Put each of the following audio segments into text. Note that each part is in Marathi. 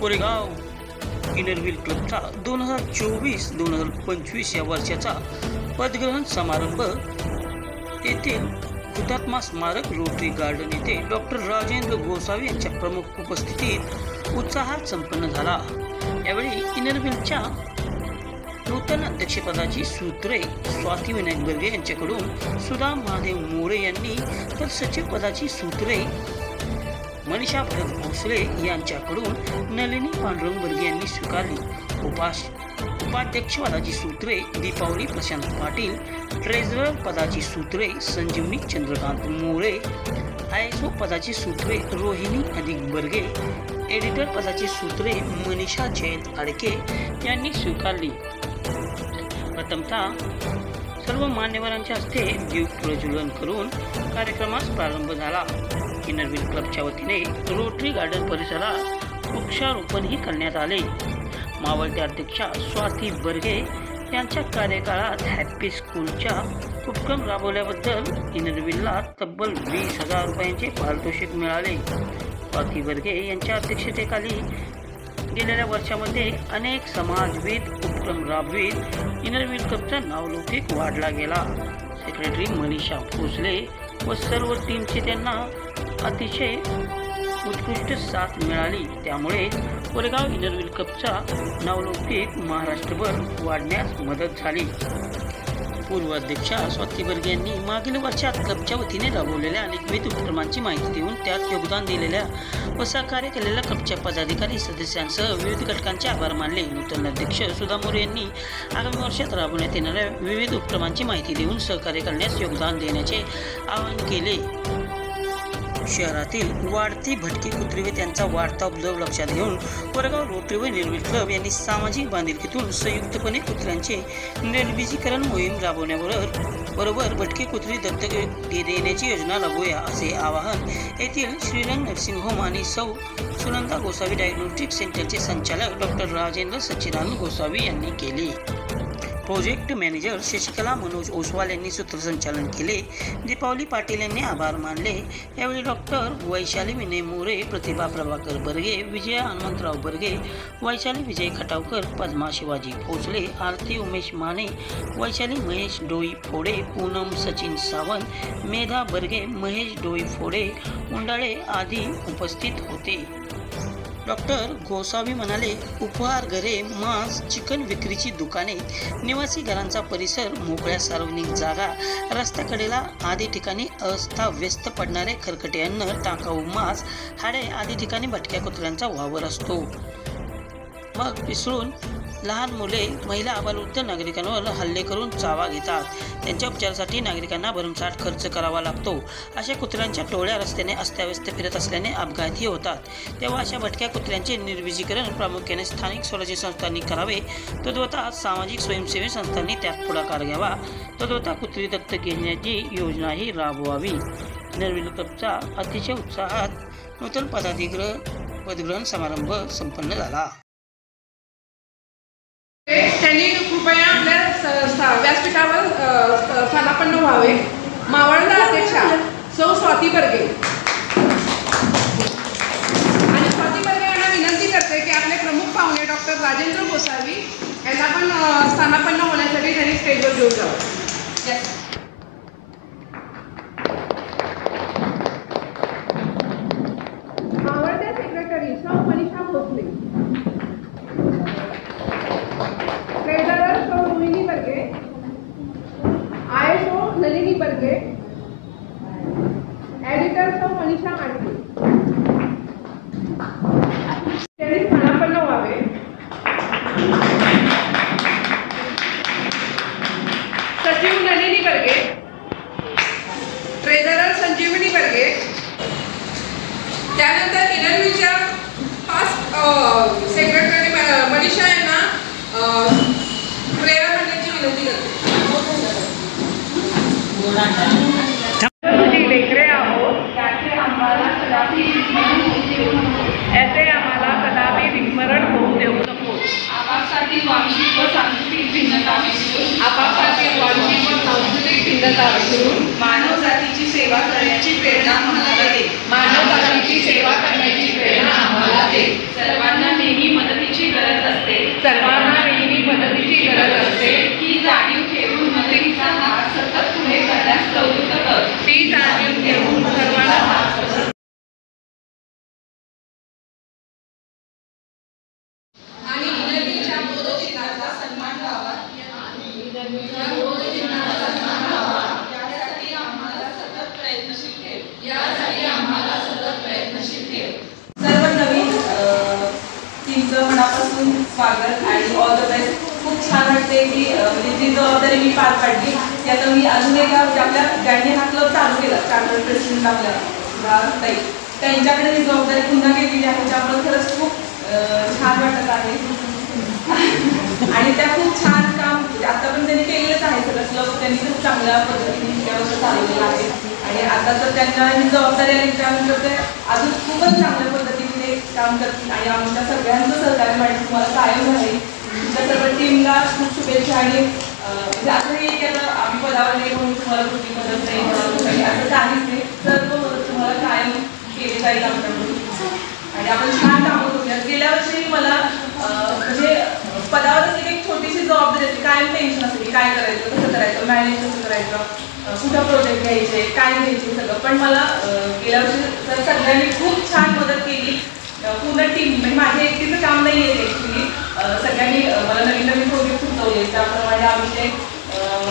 कोरेगाव इनरव्हील क्लबचा 2024-2025 या वर्षाचा पदग्रहण समारंभ येथील हुतात्मा स्मारक रोटरी गार्डन येथे डॉक्टर राजेंद्र गोसावी यांच्या प्रमुख उपस्थितीत उत्साहात संपन्न झाला। यावेळी इनरव्हीलच्या नूतन अध्यक्षपदाची सूत्रे स्वाती विनायक बर्गे यांच्याकडून सुधा महादेव मोरे यांनी, तर सचिवपदाची सूत्रे मनीषा भरत भोसले यांच्याकडून नलिनी पांडुरंग बर्गे यांनी स्वीकारली। उपाध्यक्षपदाची सूत्रे दीपावली प्रशांत पाटील, ट्रेझरर पदाची सूत्रे संजीवनी चंद्रकांत मोरे, ISO पदाची सूत्रे रोहिणी अधिक बर्गे, एडिटर पदाची सूत्रे मनीषा जयंत आडके यांनी स्वीकारली। प्रथमतः सर्व मान्यवरांच्या हस्ते दीप प्रज्वलन करून कार्यक्रमास प्रारंभ झाला। इनरव्हील क्लबच्या वतीने रोटरी गार्डन परिसरात वृक्षारोपणही करण्यात आले। मावळत्या अध्यक्षा स्वाती बर्गे यांच्या कार्यकाळात हॅपी स्कूलच्या उपक्रम राबवल्याबद्दल इनरव्हीलला तब्बल 20,000 रुपयांचे पारितोषिक मिळाले। स्वाती बर्गे यांच्या अध्यक्षतेखाली गेलेल्या वर्षामध्ये अनेक समाजविध उपक्रम राबवित इनरव्हील क्लबचा नावलौकिक वाढला गेला। सेक्रेटरी मनीषा भोसले व सर्व टीमची त्यांना अतिशय उत्कृष्ट साथ मिळाली। त्यामुळे कोरेगाव इनरव्हील क्लबचा नावलौकिक महाराष्ट्रभर वाढण्यास मदत झाली। पूर्व अध्यक्षा स्वाती बर्गे यांनी मागील वर्षात क्लबच्या वतीने राबवलेल्या अनेकविध उपक्रमांची माहिती देऊन त्यात योगदान दिलेल्या व सहकार्य केलेल्या क्लबच्या पदाधिकारी सदस्यांसह विविध घटकांचे आभार मानले। नूतन अध्यक्ष सुधा मोरे यांनी आगामी वर्षात राबवण्यात येणाऱ्या विविध उपक्रमांची माहिती देऊन सहकार्य करण्यास योगदान देण्याचे आवाहन केले। शहरातील वाढती भटकी कुत्री व त्यांचा वाढता उपद्रव लक्षात घेऊन कोरेगाव रोटरी व इनरव्हील क्लब यांनी सामाजिक बांधिलकीतून संयुक्तपणे कुत्र्यांचे निर्बीजीकरण मोहीम राबवण्याबरोबर भटकी कुत्री दत्तक देण्याची योजना राबवूया असे आवाहन येथील श्रीरंग नर्सिंग होम आणि सौ सुनंदा गोसावी डायग्नोस्टिक सेंटरचे संचालक डॉक्टर राजेंद्र सच्चिदानंद गोसावी यांनी केले। प्रोजेक्ट मॅनेजर शशिकला मनोज ओसवाल यांनी सूत्रसंचालन केले। दीपावली पाटील यांनी आभार मानले। यावेळी डॉक्टर वैशाली विनय मोरे, प्रतिभा प्रभाकर बर्गे, विजया हनुमंतराव बर्गे, वैशाली विजय खटावकर, पद्मा शिवाजी भोसले, आरती उमेश माने, वैशाली महेश डोई फोडे, पूनम सचिन सावंत, मेधा बर्गे, महेश डोई फोडे, उंडाळे आदी उपस्थित होते। डॉक्टर गोसावी म्हणाले, उपहारघरे, मांस, चिकन विक्रीची दुकाने, निवासी घरांचा परिसर, मोकळ्या सार्वजनिक जागा, रस्त्याकडेला आदी ठिकाणी अस्ताव्यस्त पडणारे खरकटे अन्न, टाकाऊ मांस, हाडे आदी ठिकाणी भटक्या कुत्र्यांचा वावर असतो। मग पिसळून लहान मुले, महिला, अबालवृद्ध नागरिकांवर हल्ले करून चावा घेतात। त्यांच्या उपचारासाठी नागरिकांना भरमसाठ खर्च करावा लागतो। अशा कुत्र्यांच्या टोळ्या रस्त्याने अस्ताव्यस्त फिरत असल्याने अपघातही होतात। तेव्हा अशा भटक्या कुत्र्यांचे निर्बीजीकरण प्रामुख्याने स्थानिक स्वराज्य संस्थांनी करावे। तद्वतः सामाजिक स्वयंसेवी संस्थांनी त्यात पुढाकार घ्यावा। तद्वतः कुत्री दत्तक घेण्याची योजनाही राबवावी। इनरव्हील क्लबचा अतिशय उत्साहात नूतन पदग्रहण समारंभ संपन्न झाला। त्यांनी कृपया आपल्या व्यासपीठावर स्थानापन्न व्हावे। मावळला अध्यक्षा सौ स्वाती बर्गे आणि स्वाती बर्गे यांना विनंती करते की आपले प्रमुख पाहुणे डॉक्टर राजेंद्र गोसावी यांना पण स्थानापन्न होण्यासाठी त्यांनी स्टेजवर घेऊन जावं। मावळच्या सेक्रेटरी सौ मनीषा भोसले, ट्रेझरर सौ रोहिणी बर्गे, ISO नलिनी बर्गे, एडिटर सौ मनीषा आडके त्यांनी स्थानापन्न व्हावे। सचिव नलिनी बर्गे, ट्रेझरर संजीवनी बर्गे, त्यानंतर इनरव्हीलच्या 5 सेक्रेटरी मनीषा यांना प्रेरणा करण्याची विनंती करते। लेकरे आहोत त्याचे आम्हाला कदापि विस्मरण होऊ देऊ नकोस। आपापसातील वांशिक व सांस्कृतिक भिन्नता विसरून मानव जातीची सेवा करण्याची प्रेरणा आम्हाला दे। सर्वांना सर्व नवीन टीमचं मनापासून स्वागत आणि ऑल द बेस्ट. खूप छान वाटते की म्हणजे जी जबाबदारी मी पार पाडली ती आता मी अजून एका म्हणजे आपल्या गाडीने हा क्लब चालू केला चार्टर्ड प्रेसिडेंट आपल्या ताई त्यांच्याकडे ही जबाबदारी पुन्हा केलेली आहे. त्यामुळे खरंच खूप छान वाटत आहे आणि त्या खूप छान काम आता पण त्यांनी केलेलंच आहे. सगळं क्लब त्यांनी खूप चांगल्या पद्धतीने इतक्या वर्ष चालवलेलं आहे आणि आता तर त्यांना ही जबाबदारी आली त्यानंतर ते अजून खूपच चांगल्या पद्धतीने ते काम करतील आणि आमच्या सगळ्यांचं सहकार्य माहिती तुम्हाला कायम राहील. तुमच्या सर्व टीमला खूप शुभेच्छा आणि म्हणजे असंही की आता आम्ही पदावर नाही म्हणून तुम्हाला कुठली मदत नाही होणार असं काहीच नाही. सर्व मदत तुम्हाला कायम केली जाईल आमच्याकडून आणि आपण छान कामं करूया. गेल्या वर्षी मला म्हणजे पदावरच एक छोटीशी जबाबदारी असते. कायम टेन्शन असते की काय करायचं कसं करायचं मॅनेज कसं करायचं कुठं प्रोजेक्ट घ्यायचे काय घ्यायचे सगळं. पण मला गेल्या वर्षी सगळ्यांनी खूप छान मदत केली. पूर्ण टीम म्हणजे माझे एकटीचं काम नाही आहे ॲक्च्युली. सगळ्यांनी मला नवीन नवीन प्रोजेक्ट सुचवले त्याप्रमाणे आम्ही ते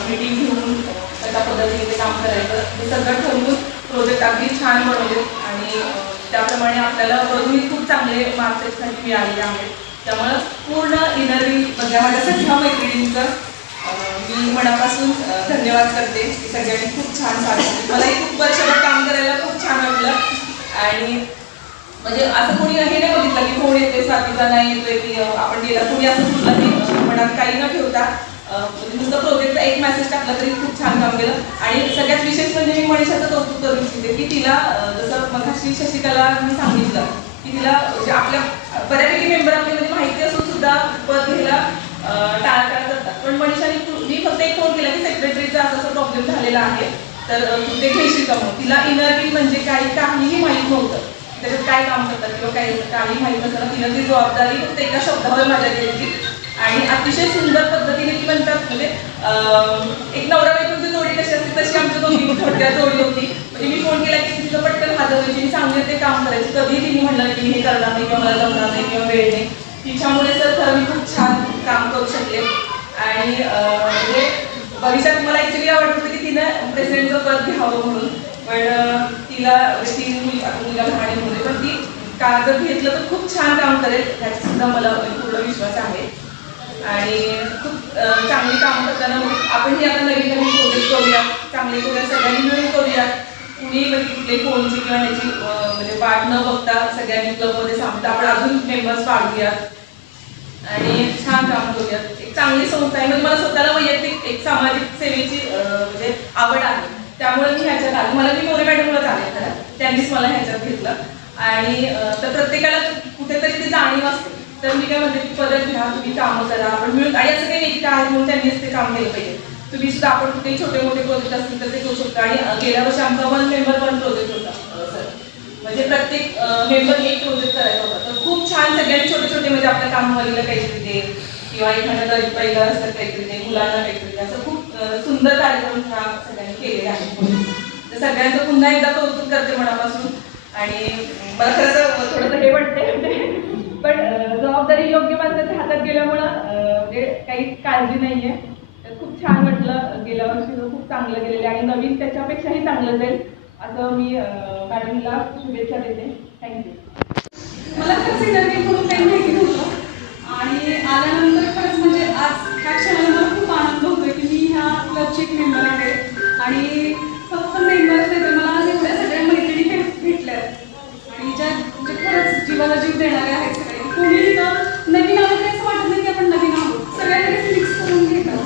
मीटिंग घेऊन त्या पद्धतीने ते काम करायचं हे सगळं ठरवून प्रोजेक्ट अगदी छान बनवले आणि त्याप्रमाणे आपल्याला अजूनही खूप चांगले मार्क्स मिळालेले आहेत. त्यामुळं पूर्ण इनरव्ही म्हणजे माझ्या सगळ्या मैत्रिणींचं मी मनापासून धन्यवाद करते की सगळ्यांनी खूप छान साथ दिली. मलाही खूप वर्षभर काम करायला खूप छान वाटलं आणि म्हणजे असं कोणी हे नाही बघितलं की कोण येते स्वातीचा नाही येतोय की आपण गेला कोणी असं कुठलं की मनात काही न ठेवता नुसतं प्रोजेक्टचा एक मेसेज टाकला तरी खूप छान काम केलं. आणि सगळ्यात विशेष म्हणजे मी मनीषाचं कौतुक करू इच्छिते की तिला जसं मगाशी शशिकला मी सांगितलं की तिला म्हणजे आपल्या बऱ्यापैकी मेंबर आपल्यामध्ये माहिती असून सुद्धा पद घ्यायला टाळाटाळ करतात. पण मनीषाने मी फक्त एक फोन केला की सेक्रेटरीचा असा प्रॉब्लेम झालेला आहे तर तू ते घेशील का म्हणून. तिला इनरव्ही म्हणजे काहीही माहीत नव्हतं त्याच्यात काय काम करतात किंवा काही माहीत नसताना तिनं ती जबाबदारी फक्त एका शब्दावर माझ्या द्यायची आणि अतिशय सुंदर पद्धतीने ती म्हणतात म्हणजे एक नवरा बायकोची जोडी कशी असते तशी आमच्या दोन्ही थोडक्यात जोडी होती. म्हणजे मी फोन केला की तिचं पटकन हजर व्हायची मी सांगले ते काम करायचे. कधीही तिने म्हणलं की मी हे करणार नाही किंवा मला जमणार नाही किंवा वेळ नाही. तिच्यामुळे सर खरं मी खूप छान काम करू शकले आणि म्हणजे भविष्यात मला ॲक्च्युली आवडत होतं की तिनं प्रेसिडेंटचं पद घ्यावं म्हणून. पण तिला ती मुलगा लहान होते पण ती कागद घेतलं तर खूप छान काम करेल ह्याचा सुद्धा मला पूर्ण विश्वास आहे आणि खूप चांगली कामं करताना आपणही आता नवीन नवीन प्रोजेक्ट करूया चांगले करूया सगळ्यांनी मिळून करूया. कुणी म्हणजे कुठले फोनची किंवा ह्याची म्हणजे वाट न बघता सगळ्यांनी क्लबमध्ये सांगता आपण अजून मेंबर्स वाढवूया आणि छान काम करूया. एक चांगली संस्था आहे म्हणजे मला स्वतःला वैयक्तिक एक सामाजिक सेवेची म्हणजे आवड आहे त्यामुळे मी ह्याच्यात आले. मला मी मोरे मॅडमलाच आले खरं त्यांनीच मला ह्याच्यात घेतलं आणि तर प्रत्येकाला कुठेतरी ती जाणीव असते. तर मी काय म्हणते की परत घ्या तुम्ही कामं करा आपण मिळून आणि असं काही नाही आहे म्हणून त्यांनीच ते काम केलं पाहिजे. तुम्ही सुद्धा आपण कुठेही छोटे मोठे प्रोजेक्ट असतील तर ते करू शकता. आणि गेल्या वर्षी आमचा 1 मेंबर 1 प्रोजेक्ट होता सर म्हणजे प्रत्येक मेंबर एक प्रोजेक्ट करायचा होता. तर खूप छान सगळ्यांनी छोटे छोटे म्हणजे आपल्या कामवालीला काहीतरी दे किंवा एखाद्या गरीब पहिला असतात काहीतरी दे मुलांना काहीतरी दे असं खूप सुंदर कार्यक्रम ह्या सगळ्यांनी केलेले आहेत. तर सगळ्यांचं पुन्हा एकदा कौतुक करते मनापासून आणि मला खरंच थोडंसं हे वाटते पण जबाबदारी योग्य माणसाच्या हातात गेल्यामुळं म्हणजे काही काळजी नाही आहे. तर खूप छान वाटलं गेल्या वर्षी खूप चांगलं गेलेलं आणि नवीन त्याच्यापेक्षाही चांगलं जाईल असं मी मॅडमला शुभेच्छा देते. थँक्यू. मला खरंच इंटरव्ह्यू करून काही माहिती नव्हतं आणि आल्यानंतर खरंच म्हणजे आज ह्या क्षणाला मला खूप आनंद होतोय की मी ह्या क्लबची एक मेंबर आहे आणि फक्त मेंबर्स नाही तर मला आज एवढ्या सगळ्या मैत्रिणी भेटल्या आणि ज्या म्हणजे खरंच जीवाला जीव देणारे आहेत सगळे. कोणीही तर नवीन आलं तरी असं वाटत नाही की आपण नवीन आहोत सगळ्यांकडे मिक्स करून घेतात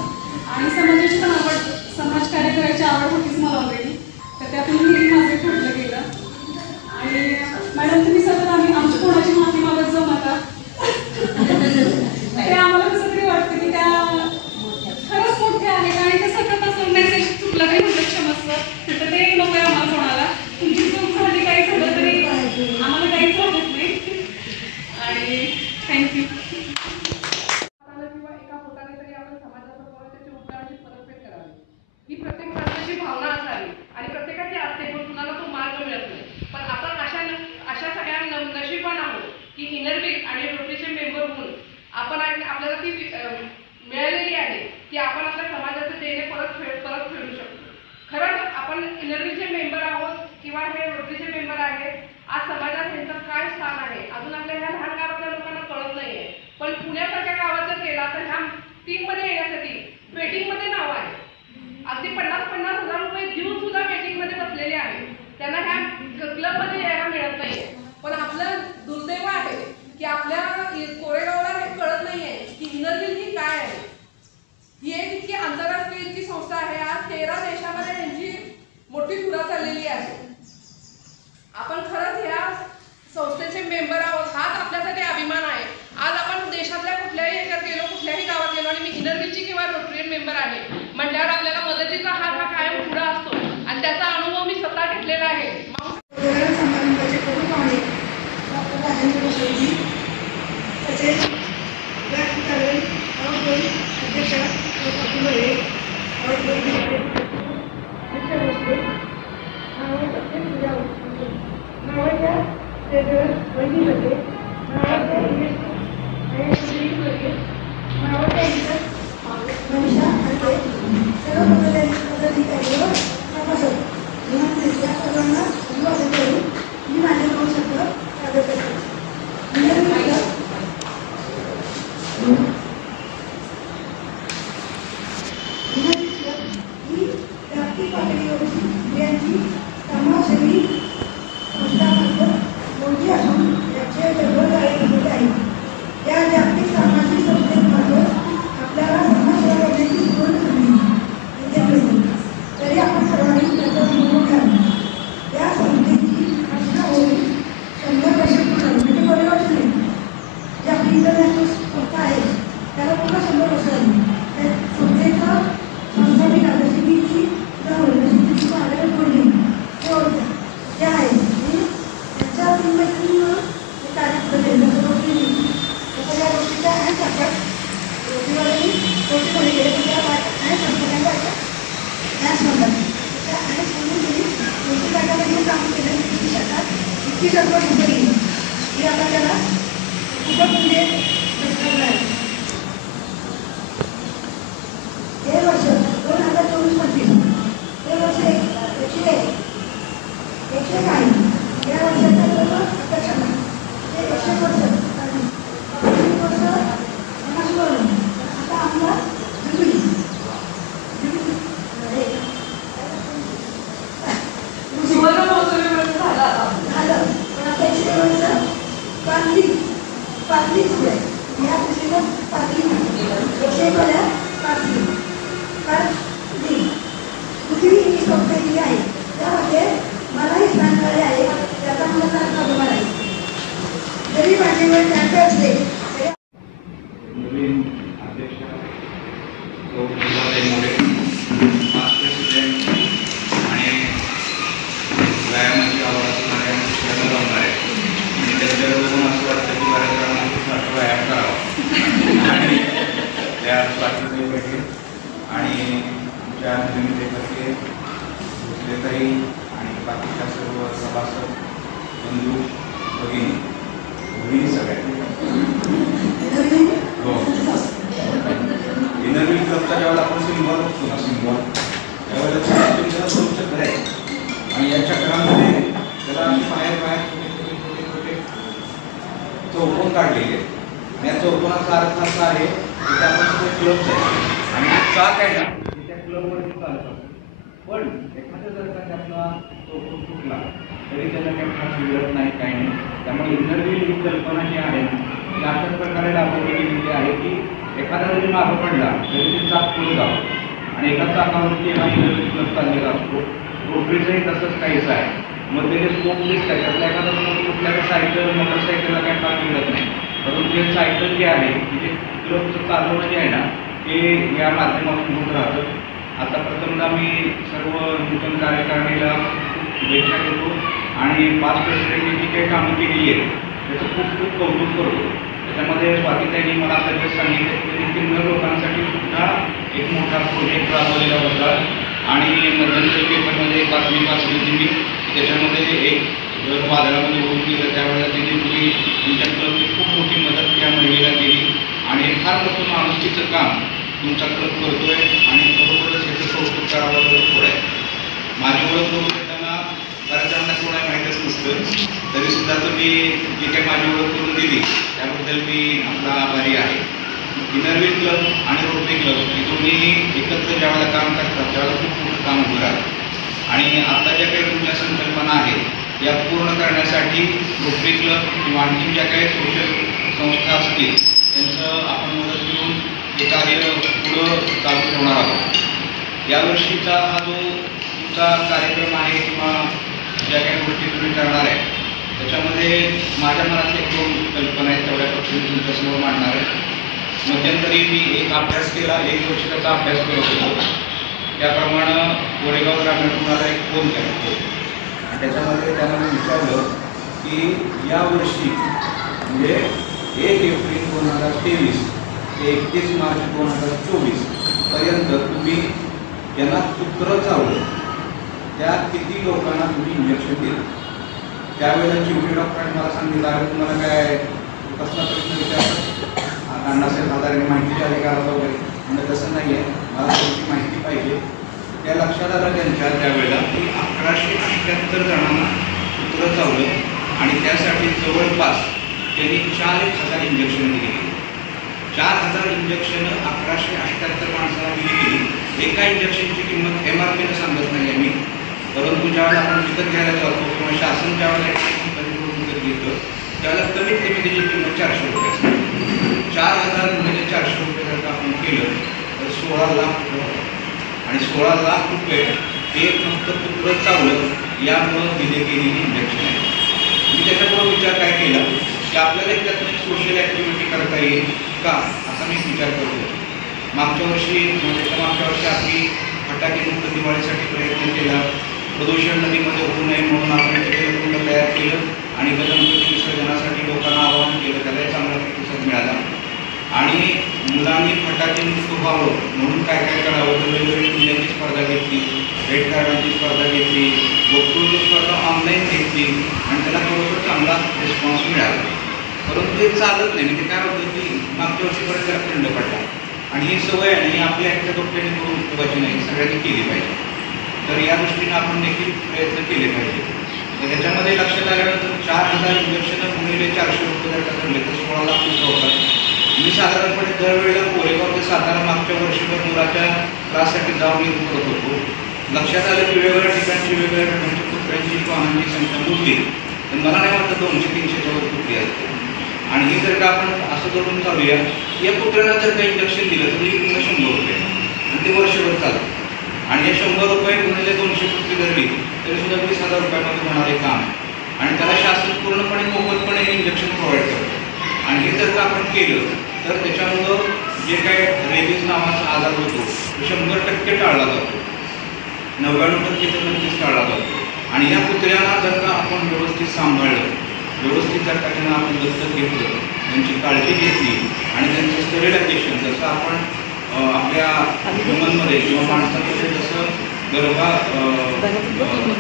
आणि समाजाची पण आवड समाजकार्य करायची आवड होतीच मला ऑलरेडी तर त्यातून हे माझं ठरलं गेलं. आणि मॅडम तुम्ही सतत आमची कोणाची माफी मागत जाऊ नका ते आम्हाला कसं तरी वाटतं की त्या खरंच मोठ्या आहेत आणि ते सतत असं मेसेज चुकलं काही म्हणतात क्षमस्व तर ते नको आहे आम्हाला कोणाला. तुमची चूक झाली काही झालं तरी आम्हाला काहीच वाटत नाही आणि थँक्यू. किंवा एका पोटाने तरी आपण समाजाचा त्याची उपकाराची परतफेड करावी ही प्रत्येक माणसाची भावना असावी आणि प्रत्येकाची असते पण कुणाला तो मार्ग मिळत नाही. पण आपण अशा सगळ्या नशीबवान आहोत की इनरव्ही आणि रोटरीचे मेंबर होऊन आपण आपल्याला ती मिळालेली आहे की आपण आपल्या समाजाचे देणे परत फेडू शकतो. खरंच आपण इनरव्हीलचे मेंबर आहोत किंवा हे रोटरीचे मेंबर आहेत. आज समाजात यांचं काय स्थान आहे अजून आपल्या ह्या लहान गावातल्या लोकांना कळत नाहीये. पण पुण्यासारख्या गावात जर केला तर ह्या टीममध्ये येण्यासाठी वेटिंगमध्ये नाव आहे. अगदी 50-50 हजार रुपये देऊन सुद्धा वेटिंगमध्ये बसलेले आहे. त्यांना ह्या क्लबमध्ये यायला मिळत नाहीये. पण आपलं दुर्दैव आहे की आपल्या कोरेगावला हे कळत नाहीये की इनरव्हील ही काय आहे. ही एक इतकी आंतरराष्ट्रीय इतकी संस्था आहे. आज 13 देशामध्ये त्यांची मोठी धुरा चाललेली आहे. आपण खरंच ह्या संस्थेचे मेंबर आहोत. हाच आपल्यासाठी अभिमान आहे. आज आपण देशातल्या कुठल्याही ह्याच्यात गेलो, कुठल्याही गावात गेलो आणि मी इनरव्हीलची किंवा रोटरियन मेंबर आहे म्हटल्यावर आपल्याला मदतीचा हात हा कायम पुढा असतो आणि त्याचा अनुभव मी स्वतः घेतलेला आहे. समारंभाचे प्रमुख आहे डॉक्टर राजेंद्र शेट्टी, तसेच या ठिकाणी अध्यक्ष नावाच्या वहिनीमध्ये नावाच्या मनीषा आणि सर्व पदाधिकारी व सभासद या सर्वांना अभिवादन करून मी माझे 2 शब्द सादर करते. ही जागतिक पातळीवरची स्त्रियांची समाजसेवी संस्थामार्फत मोठी असून याचे जगभर कार्य केलेले आहे. या जागतिक सामाजिक संस्थेमार्फत आपल्याला समाजसेवा करण्याची पूर्ण संधी इथे मिळते. तरी आपण सर्वांनी त्याचा अनुभव घ्यावा. या संस्थेची रचना होऊन 100 वर्ष पूर्ण म्हणजे कोरेगावची नाही, जी आपली इंटरनॅशनल संस्था आहे त्याला पूर्ण 100 वर्ष झाली. त्या संस्थेचा संस्थापिका जशी की ती जशी आदर कोणी हे ओळखतात जे आहे आणि त्यांच्या टीममधून कार्यक्रम जसं रोटरी या सगळ्या गोष्टीच्या आहेत शकतात. रोटीवाले रोटीमध्ये गेले तर त्या आणि संस्थांच्या मॅच म्हणतात त्या आणि सोडून गेली रोटी टाकामध्ये काम केलं इतकी शकतात इतकी सर्व डुबली ही आता त्याला खूपच म्हणजे प्रश्न आहे. हे वर्ष 2024-25 हे वर्ष 101 आहे. या वर्षाच्या सर्व अध्यक्षांना ते 100 वर्ष आणि 25 वर्ष समाजवरून आता आम्हाला जुबली सुवर्ण महोत्सवी वर्ष झाला झालं. पण आता 100 वर्ष पातळी सुरू आहे. या दृष्टीने पातळी म्हणते 101 पातळी पृथ्वी ही संस्था जी आहे त्यामध्ये मलाही स्थान मिळाले आहे. त्याचा मला फार अभिमान आहे. जरी माझ्यावर त्यांचे असले नवीन अध्यक्ष मास्टर प्रेसिडेंट आणि व्यायामाची आवड असणाऱ्या मुलांना लावणार आहे. आणि त्याच्याकडे बघून असं वाटतं की बऱ्याच जणांना खूप व्यायाम करावा आणि त्या स्वातंत्र्य भेटेल आणि आमच्या निर्मितीकडे भोसलेताई आणि बाकीच्या सर्व सभासद बंधू भगिनी सगळ्या हो इनरव्हील क्लबचा ज्यावेळेला आपण सिंबॉल बघतो ना सिंबॉल त्यावेळेला तुमच्या 2 चक्र आहेत आणि या चक्रामध्ये त्याला बाहेर छोटे चौकोन काढलेले आहेत. आणि या चौकोनाचा अर्थ असा आहे की त्या आपण सगळे क्लब्स आहेत आणि चाक आहे ना त्या क्लबवरती चालतात. पण एखाद्या जर का त्यातला चौकोन तुटला तरी त्याला काही फार बिघडत नाही काही नाही. त्यामुळे इनरव्हील ही कल्पना जी आहे ना ती अशाच प्रकारे राबवली गेलेली आहे की एखादा जरी मागं पडला तरी ते चाक पुढे जावं आणि एका चाकावरती हा इनरव्हील क्लब चाललेला असतो. रोटरीचंही तसंच काहीच आहे. मग ते स्कोप लिस्ट आहे त्यातला एखादा कुठल्या सायकल मोटरसायकलला काही फार बिघडत नाही. परंतु जे सायकल जे आहे म्हणजे क्लबचं चालवणं जे आहे ना ते या माध्यमातून होत राहतं. आता प्रथमदा मी सर्व नूतन कार्यकारिणीला शुभेच्छा देतो आणि 5 प्रेसिडेंटनी जी काही कामं केलेली आहेत त्याचं खूप खूप कौतुक करतो. त्याच्यामध्ये स्वातीताईंनी मला सगळं सांगितलं की न लोकांसाठी सुद्धा एक मोठा प्रोजेक्ट राबवलेला होता आणि मध्यंतरी पेपरमध्ये एक बातमी वाचली होती मी त्याच्यामध्ये एक वादळामध्ये होऊन गेलं त्यावेळेला तिने तुमच्या क्लबची खूप मोठी मदत त्या महिलेला केली आणि फार मोठं माणुसकीचं काम तुमचा क्लब करतोय आणि बरोबरच याचं कौतुक करावं थोडं आहे. माझी ओळख करून देताना बऱ्याच जणांना कोणा माहीतच नसतं, तरीसुद्धा तुम्ही जी काही माझी ओळख करून दिली त्याबद्दल मी आपला आभारी आहे. इनरव्हील क्लब आणि रोटरी क्लब हे दोन्ही एकत्र ज्यावेळेला काम करतात त्यावेळेला खूप मोठं काम उभं राहतं. आणि आता ज्या काही तुमच्या संकल्पना आहेत या पूर्ण करण्यासाठी रोटरी क्लब किंवा आणखी ज्या काही सोशल संस्था असतील त्यांचं आपण मदत घेऊन हे कार्य पुढं चालू ठेवणार आहोत. यावर्षीचा हा जो तुमचा कार्यक्रम आहे किंवा ज्या काही गोष्टी तुम्ही करणार आहे त्याच्यामध्ये माझ्या मनात एक दोन कल्पना आहेत, तेवढ्या पद्धतीने तुमच्यासमोर मांडणार आहे. मध्यंतरी मी एक अभ्यास केला, 1 वर्ष त्याचा अभ्यास करत होतो. त्याप्रमाणे कोरेगाव ग्रामीण रुग्णालयाला एक फोन केला आणि त्याच्यामध्ये त्यांना मी विचारलं की यावर्षी म्हणजे 1 एप्रिल 2023 ते 31 मार्च 2024 पर्यंत तुम्ही यांना कुत्रं चावलं त्या किती लोकांना तुम्ही इंजेक्शन दिलं. त्यावेळेला चिवटी डॉक्टरांनी मला सांगितलं आहे तुम्हाला काय कसला प्रश्न विचारतात अण्णासाहेब हजारे माहिती द्यावी का वगैरे. म्हणजे तसं नाही आहे, मला त्याची माहिती पाहिजे. त्या लक्षात आलं त्यांच्या त्यावेळेला की 1178 जणांना कुत्रं चावलं आणि त्यासाठी जवळपास त्यांनी 4,000 इंजेक्शन दिली. 4,000 इंजेक्शनं 1178 माणसाला दिली गेली. एका इंजेक्शनची किंमत MRPनं सांगत नाही आहे मी, परंतु ज्यावेळेला आपण विकत घ्यायला जातो किंवा शासन ज्यावेळेला कंपनीकडून विकत घेतं त्यावेळेला कमीत कमी त्याची किंमत 400 रुपये असते. 4,000 म्हणजे 400 रुपये जर का आपण केलं तर 16 लाख रुपये होतात आणि 16 लाख रुपये हे फक्त कुत्रं चावलं यामुळं दिले गेलेली इंजेक्शन आहे. मी त्याच्यामुळं विचार काय केला की आपल्याला त्यातून सोशल ॲक्टिव्हिटी करता येईल का असा मी विचार करतो. मागच्या वर्षी त्याच्या मागच्या वर्षी आम्ही फटाके मुक्त दिवाळीसाठी प्रयत्न केला. प्रदूषण नदीमध्ये होऊ नये म्हणून आपण तिथे कुंड तयार केलं आणि गणपती विसर्जनासाठी लोकांना आवाहन केलं, त्यालाही चांगला प्रतिसाद मिळाला. आणि मुलांनी फटाके मुक्त व्हावं म्हणून काय काय करावं तर वेगवेगळी किल्ल्यांची स्पर्धा घेतली, रेड कार्डांची स्पर्धा घेतली, वक्तृत्व स्पर्धा ऑनलाईन घेतली आणि त्याला बरोबर चांगला रिस्पॉन्स मिळाला. परंतु ते चालत नाही. म्हणजे काय होतं की मागच्या वर्षीपर्यंत त्याला खंड पडला आणि ही सवय आहे आणि आपल्या एकट्या डोक्याने करून उपयोगाची नाही, सगळ्यांनी केली पाहिजे. तर या दृष्टीनं आपण देखील प्रयत्न केले पाहिजे. तर त्याच्यामध्ये लक्षात आल्यानंतर 4,000 इंजेक्शनं गुणिले 400 रुपये जर का धरले तर 16 लाख रुपये होतात. मी साधारणपणे दरवेळेला कोरेगाव ते सातारा मागच्या वर्षभर मुलाच्या त्राससाठी जाऊन येऊन करत होतो. लक्षात आलं की वेगवेगळ्या ठिकाणची वेगवेगळ्या ठिकाणची कुत्र्यांची वाहनांची संख्या मोठी, तर मला नाही वाटतं 200-300च्या वर कुत्री असते. आणि हे जर का आपण असं करून चालूया या कुत्र्यांना जर काही इंजेक्शन दिलं तर ही पुन्हा 100 रुपये आणि ते वर्षभर चालतं. आणि हे 100 रुपये गुणिले 200 कुत्री धरली तरी सुद्धा 20,000 रुपयामध्ये होणारे काम आणि त्याला शासन पूर्णपणे मोफतपणे हे इंजेक्शन प्रोव्हाइड करतं. आणि हे जर का आपण केलं तर त्याच्यामुळं जे काय रेबीज नावाचा आजार होतो तो 100% टाळला जातो, 99% तर नक्कीच टाळला जातो. आणि या कुत्र्यांना जर का आपण व्यवस्थित सांभाळलं, व्यवस्थित जर का त्यांना आपण दत्तक घेतलं, त्यांची काळजी घेतली आणि त्यांचं स्टेरिलायझेशन जसं आपण आपल्या ह्युमनमध्ये किंवा माणसामध्ये जसं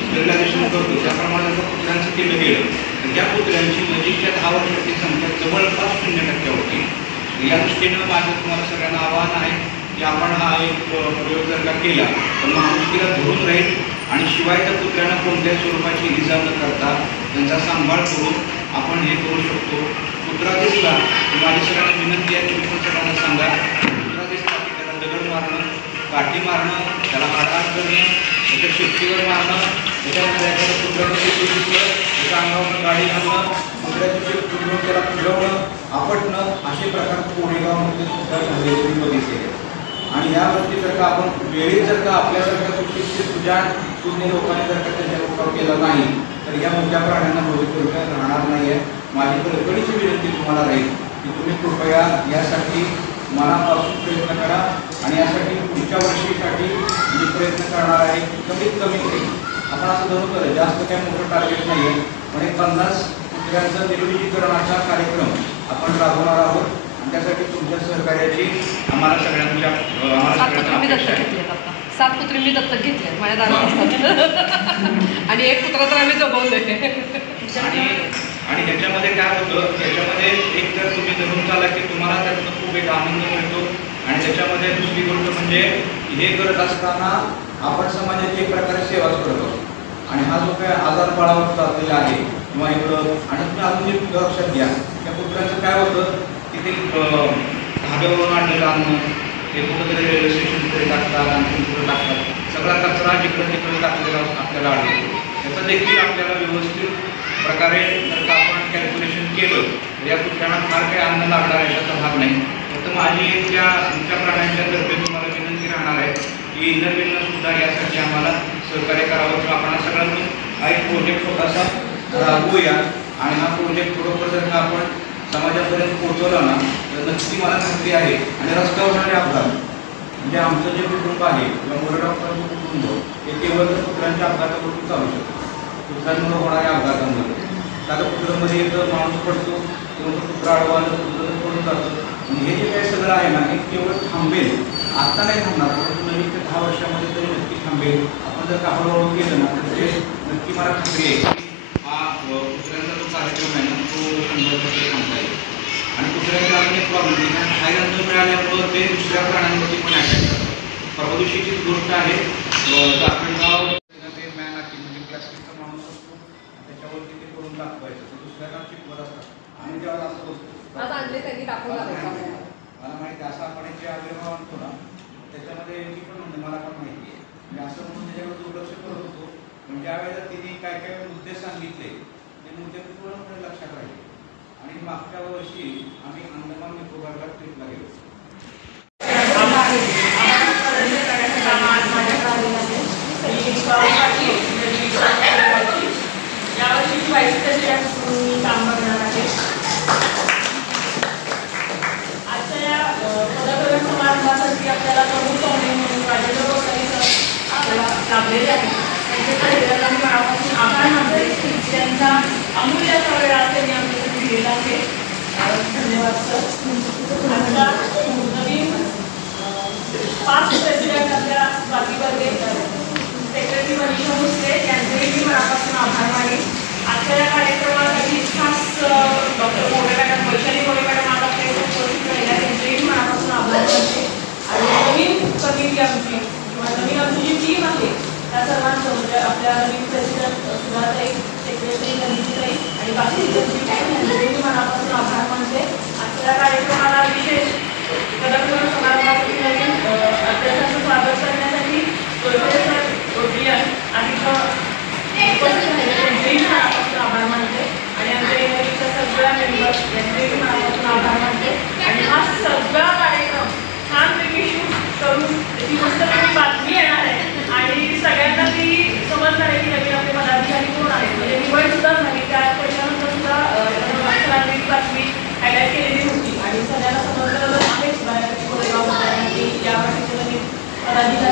स्टेरिलायझेशन करतो त्याप्रमाणे जर कुत्र्यांचं केलं गेलं तर त्या कुत्र्यांची नजीकच्या 10 वर्षाची संख्या जवळपास 0% होती. या दृष्टीनं माझं तुम्हाला सगळ्यांना आवाहन आहे की आपण हा एक प्रयोग जर का केला तर माणुसकीला धरून राहील आणि शिवाय त्या कुत्र्यांना कोणत्याही स्वरूपाची इजा न करता त्यांचा सांभाळ करून आपण हे करू शकतो. कुत्रा दिसला तर माझी सगळ्यांना विनंती आहे, तुम्ही पण सगळ्यांना सांगा, कुत्रा दिसला की त्याला दगड मारणं, काठी मारणं, त्याला हाडहाड करणं, त्याच्या शेपटीवर मारणं, त्याच्यानंतर एखाद्या कुत्र्याचं शेपटी दिसलं त्याच्या अंगावर गाडी घालणं, कुत्र्याची शेपटी घेऊन त्याला फिरवणं, आपटणं, असे प्रकार कोरेगावमध्ये सुद्धा झालेले बघितले. आणि यावरती जर का आपण वेळेत जर का आपल्यासारख्या सुशिक्षित सुज्ञ लोकांनी जर का त्याच्या उठाव केला नाही तर या मोठ्या प्राण्यांना भवितव्य राहणार नाही आहे. माझी कळकळीची विनंती तुम्हाला राहील की तुम्ही कृपया यासाठी मनापासून प्रयत्न करा आणि यासाठी पुढच्या वर्षीसाठी मी प्रयत्न करणार आहे. कमीत कमी आपण असं धरून करा, जास्त काही मोठं टार्गेट नाही आहे, पण 50 कुत्र्यांचा निर्विलीकरणाचा कार्यक्रम आपण राबवणार आहोत आणि त्यासाठी तुमच्या सहकार्याची आम्हाला सगळ्यांच्या अपेक्षा आहे. 7 कुत्रे मी दत्तक घेतले माझ्या दारात असतात आणि एक कुत्रा तर आम्ही जगवलंय. आणि ह्याच्यामध्ये काय होतं, त्याच्यामध्ये एक तर तुम्ही धरून चाला की तुम्हाला त्यातून खूप एक आनंद मिळतो आणि आणि त्याच्यामध्ये दुसरी गोष्ट म्हणजे हे करत असताना आपण समाजाची एक प्रकारे सेवाच करतो आणि हा जो काही आजार बळावर चाललेला आहे किंवा इकडं आणि तुम्ही अजून एक लक्षात घ्या त्या कुत्र्याचं काय होतं की ते धाब्यावरून आणलेलं अन्न ते कुठंतरी रेल्वे स्टेशनकडे टाकतात आणखी कुठं टाकतात सगळा कचरा जिकडं तिकडे टाकलेला आपल्याला आढळतो त्याचा देखील आपल्याला व्यवस्थित प्रकारे जर का आपण कॅल्क्युलेशन केलं तर या कुत्र्यांना फार काही अन्न लागणार आहे याचा भाग नाही फक्त माझी तुमच्या प्राण्यांच्या तर्फे तुम्हाला विनंती राहणार आहे की इनरव्हीलनं सुद्धा यासाठी आम्हाला सहकार्य करावं किंवा आपण सगळ्यांनी हा एक प्रोजेक्ट छोटासा राबवूया आणि हा प्रोजेक्ट थोडंफार जर का आपण समाजापर्यंत पोहोचवला ना तर नक्की मला खात्री आहे आणि रस्त्यावर होणारे अपघात म्हणजे आमचं जे कुटुंब आहे किंवा मुरडॉक्टरांचं कुटुंब हे केवळ कुत्र्यांच्या अपघातावरून चालू शकतं कुत्र्यांमुळे होणाऱ्या अपघातांमध्ये आता कुत्र्यामध्ये एक माणूस पडतो किंवा तो कुत्रा अडवाला कुत्रं पडून जातं आणि हे जे काही सगळं आहे ना हे केवळ थांबेल आत्ता नाही थांबणार परंतु नवीन ते 10 वर्षामध्ये तरी नक्की थांबेल आपण जर का हळूहळू केलं ना तर ते नक्की मला खात्री आहे की हा कुत्र्यांचा जो कार्यक्रम आहे ना तो 100% थांबता येईल आणि कुत्र्यांचा अजून एक प्रॉब्लेम आहे खायला न मिळाल्यामुळं ते दुसऱ्या प्राण्यांवरती पण अटॅक करतात परवा दिवशीचीच गोष्ट आहे जाफरगाव ते मॅनाची म्हणजे प्लास्टिकचा माणूस असतो त्याच्यावरती ते करून दाखवायचं ते दुसऱ्याला चिपवत असतात आणि जेव्हा असं बसतो मला माहिती असं आपण जे आविर्भाव आणतो ना त्याच्यामध्ये मी पण म्हणजे मला पण माहिती आहे मी असं म्हणून त्याच्यावर दुर्लक्ष करत होतो पण ज्यावेळेला तिने काय काय मुद्दे सांगितले ते मुद्दे पूर्णपणे लक्षात राहिले आणि मागच्या वर्षी आम्ही अंदमान निकोबारला ट्रिपला गेलो यावर्षी वाईस प्रेसिडेंट मी काम करणार आहे आजच्या या पदग्रहण समारंभासाठी आपल्याला प्रमुख पाहुणे म्हणून राजेंद्र गोसावी सर आपल्याला लाभलेले आहेत त्यांच्याकडे मनापासून आभार मानते त्यांचा अमूल्य असा वेळ आज त्यांनी आमच्यासाठी दिलेला आहे धन्यवाद सर आजच्या नवीन 5 प्रेसिडेंट आपल्या बाकीवर्गे सेक्रेटरी मनीषा भोसले यांचेही मी मनापासून आभार मानेन आजच्या या कार्यक्रमासाठी खास doctor More madam Vaishali More madam आज आपल्या इथे उपस्थित राहिल्या त्यांचेही मनापासून आभार मानते आणि नवीन कमिटी आमची किंवा नवीन आमची जी टीम आहे त्या सर्वांचं म्हणजे आपल्या नवीन प्रेसिडेंट सुधाताई सेक्रेटरी नंदिताई आणि बाकी टीम यांचेही मनापासून आभार मानते आजच्या कार्यक्रमाला विशेष पदग्रहण समारंभासाठी नवीन अध्यक्षांचं स्वागत करण्यासाठी आणि उपस्थित राहिले त्यांचेही मनापासून आभार मानते आणि आमच्या इथे सगळ्या मेंबर्स यांचेही मनापासून आभार मानते आणि हा सगळा कार्यक्रम छानपैकी शूट करून त्याची मस्तपैकी बातमी येणार आहे आणि सगळ्यांना ती समजणार आहे की नवीन आपले पदाधिकारी कोण आहेत म्हणजे निवड सुद्धा झाली त्याच्यानंतर सुद्धा बातमी हायलाईट केलेली होती आणि सगळ्यांना समजलं आहे सुद्धा कोरेगाव या वाटेचे नवीन पदाधिकारी